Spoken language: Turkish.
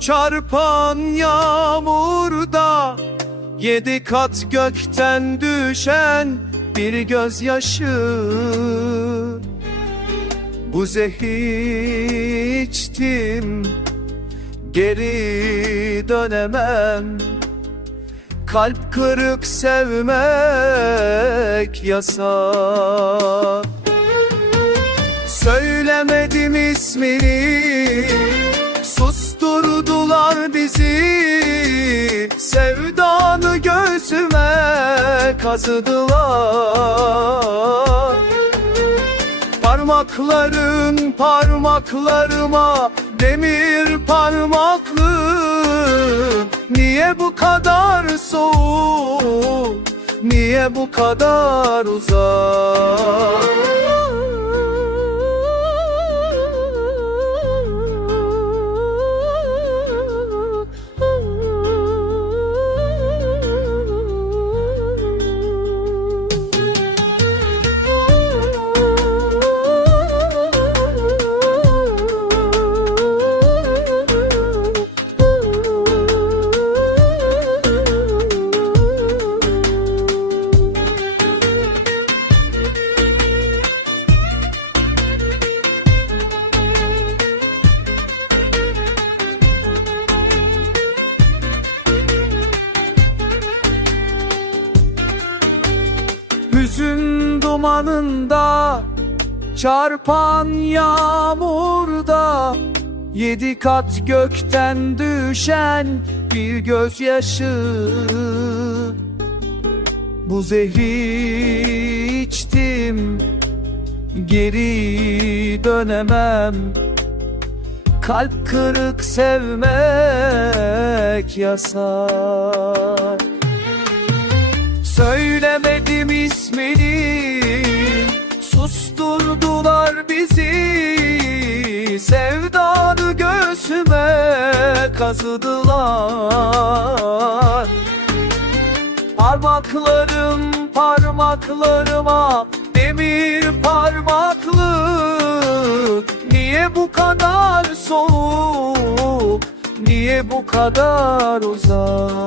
Çarpan yağmurda Yedi kat gökten düşen bir gözyaşı. Bu zehri içtim Geri dönemem. Kalp kırık sevmek yasak ismini Susturdular bizi. Sevdanı göğsüme kazıdılar. Parmakların parmaklarıma Demir parmaklı. Niye bu kadar soğuk? Niye bu kadar uzak Hüzün dumanında Çarpan yağmurda Yedi kat gökten düşen bir gözyaşı. Bu zehri içtim Geri dönemem. Kalp kırık sevmek yasak Söylemedim ismini. Susturdular bizi. Sevdanı göğsüme kazıdılar. Parmaklarım parmaklarıma Demir parmaklık. Niye bu kadar soğuk? Niye bu kadar uzak